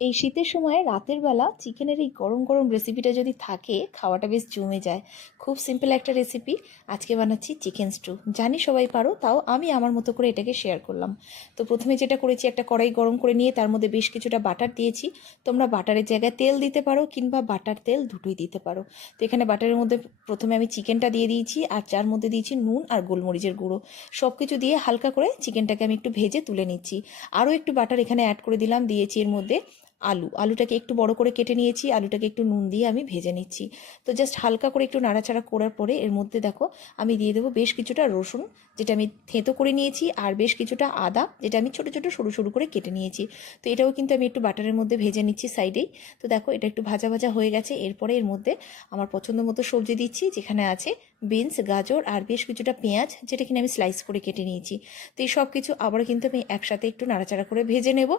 এই শীতের সময় রাতের বেলা চিকেনের এই গরম গরম রেসিপিটা যদি থাকে, খাওয়াটা বেশ জমে যায়। খুব সিম্পল একটা রেসিপি আজকে বানাচ্ছি চিকেন স্টু জানি সবাই পারো, তাও আমি আমার মতো করে এটাকে শেয়ার করলাম। তো প্রথমে যেটা করেছি, একটা কড়াই গরম করে নিয়ে তার মধ্যে বেশ কিছুটা বাটার দিয়েছি। তোমরা বাটারের জায়গায় তেল দিতে পারো কিংবা বাটার তেল দুটোই দিতে পারো। তো এখানে বাটারের মধ্যে প্রথমে আমি চিকেনটা দিয়ে দিয়েছি আর যার মধ্যে দিয়েছি নুন আর গোলমরিচের গুঁড়ো। সব কিছু দিয়ে হালকা করে চিকেনটাকে আমি একটু ভেজে তুলে নিচ্ছি। আরও একটু বাটার এখানে অ্যাড করে দিলাম। দিয়েছি এর মধ্যে আলু। আলুটাকে একটু বড় করে কেটে নিয়েছি, আলুটাকে একটু নুন দিয়ে আমি ভেজে নিচ্ছি। তো জাস্ট হালকা করে একটু নাড়াচাড়া করার পরে এর মধ্যে দেখো আমি দিয়ে দেবো বেশ কিছুটা রসুন, যেটা আমি থেঁতো করে নিয়েছি, আর বেশ কিছুটা আদা, যেটা আমি ছোটো ছোটো সরু সরু করে কেটে নিয়েছি। তো এটাও কিন্তু আমি একটু বাটারের মধ্যে ভেজে নিচ্ছি সাইডেই তো দেখো এটা একটু ভাজা ভাজা হয়ে গেছে, এরপরে এর মধ্যে আমার পছন্দ মতো সবজি দিচ্ছি, যেখানে আছে বিনস, গাজর আর বেশ কিছুটা পেঁয়াজ, যেটা কিনা আমি স্লাইস করে কেটে নিয়েছি। তো এই সব কিছু আবার কিন্তু আমি একসাথে একটু নাড়াচাড়া করে ভেজে নেব।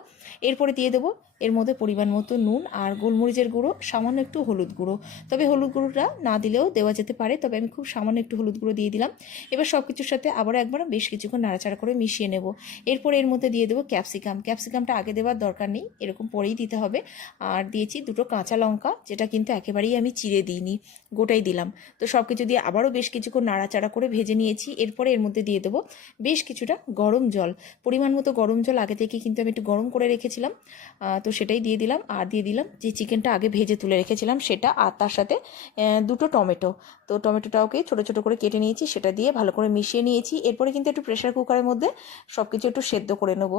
এরপরে দিয়ে দেবো এর মধ্যে পরিমাণ মতো নুন আর গোলমরিচের গুঁড়ো, সামান্য একটু হলুদ গুঁড়ো। তবে হলুদ গুঁড়োটা না দিলেও দেওয়া যেতে পারে, তবে আমি খুব সামান্য একটু হলুদ গুঁড়ো দিয়ে দিলাম। এবার সব কিছুর সাথে আবারও একবার বেশ কিছুক্ষণ নাড়াচাড়া করে মিশিয়ে নেব। এরপর এর মধ্যে দিয়ে দেবো ক্যাপসিকাম। ক্যাপসিকামটা আগে দেওয়ার দরকার নেই, এরকম পরেই দিতে হবে। আর দিয়েছি দুটো কাঁচা লঙ্কা, যেটা কিন্তু একেবারেই আমি চিড়ে দিইনি, গোটাই দিলাম। তো সব কিছু দিয়ে আবারও বেশ কিছুক্ষণ নাড়াচাড়া করে ভেজে নিয়েছি। এরপরে এর মধ্যে দিয়ে দেবো বেশ কিছুটা গরম জল। পরিমাণ মতো গরম জল আগে থেকে কিন্তু আমি একটু গরম করে রেখেছিলাম। তো সেটাই দিয়ে দিলাম। আর দিয়ে দিলাম যে চিকেনটা আগে ভেজে তুলে রেখেছিলাম সেটা আর তার সাথে দুটো টমেটো। তো টমেটোটাওকে ছোটো ছোটো করে কেটে নিয়েছি, সেটা দিয়ে ভালো করে মিশিয়ে নিয়েছি। এরপরে কিন্তু একটু প্রেশার কুকারের মধ্যে সব কিছু একটু সেদ্ধ করে নেব।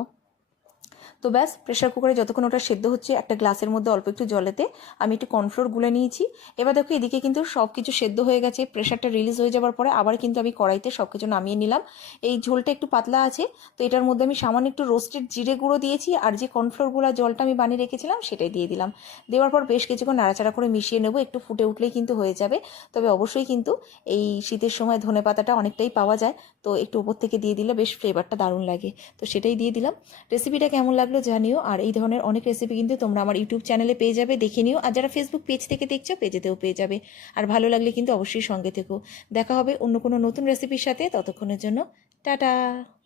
তো ব্যাস প্রেশার কুকারে যতক্ষণ ওটা সেদ্ধ হচ্ছে, একটা গ্লাসের মধ্যে অল্প একটু জলেতে আমি একটু কর্নফ্লোর গুলে নিয়েছি। এবার দেখো এদিকে কিন্তু সব কিছু সেদ্ধ হয়ে গেছে প্রেশারটা রিলিজ হয়ে যাওয়ার পরে আবার কিন্তু আমি কড়াইতে সব কিছু নামিয়ে নিলাম। এই ঝোলটা একটু পাতলা আছে, তো এটার মধ্যে আমি সামান্য একটু রোস্টেড জিরে গুঁড়ো দিয়েছি আর যে কর্নফ্লোর গুঁড়া জলটা আমি বানিয়ে রেখেছিলাম সেটাই দিয়ে দিলাম। দেওয়ার পর বেশ কিছুক্ষণ নাড়াচাড়া করে মিশিয়ে নেব, একটু ফুটে উঠলেই কিন্তু হয়ে যাবে। তবে অবশ্যই কিন্তু এই শীতের সময় ধনে পাতাটা অনেকটাই পাওয়া যায়, তো একটু উপর থেকে দিয়ে দিলে বেশ ফ্লেভারটা দারুণ লাগে। তো সেটাই দিয়ে দিলাম। রেসিপিটা কেমন লাগল জানিও। আর এই ধরনের অনেক রেসিপি কিন্তু তোমরা আমার ইউটিউব চ্যানেলে পেয়ে যাবে, দেখে নিও। আর যারা ফেসবুক পেজ থেকে দেখছ পেজেতেও পেয়ে যাবে। আর ভালো লাগলে কিন্তু অবশ্যই সঙ্গে থেকো। দেখা হবে অন্য কোনো নতুন রেসিপির সাথে। ততক্ষণের জন্য, টাটা!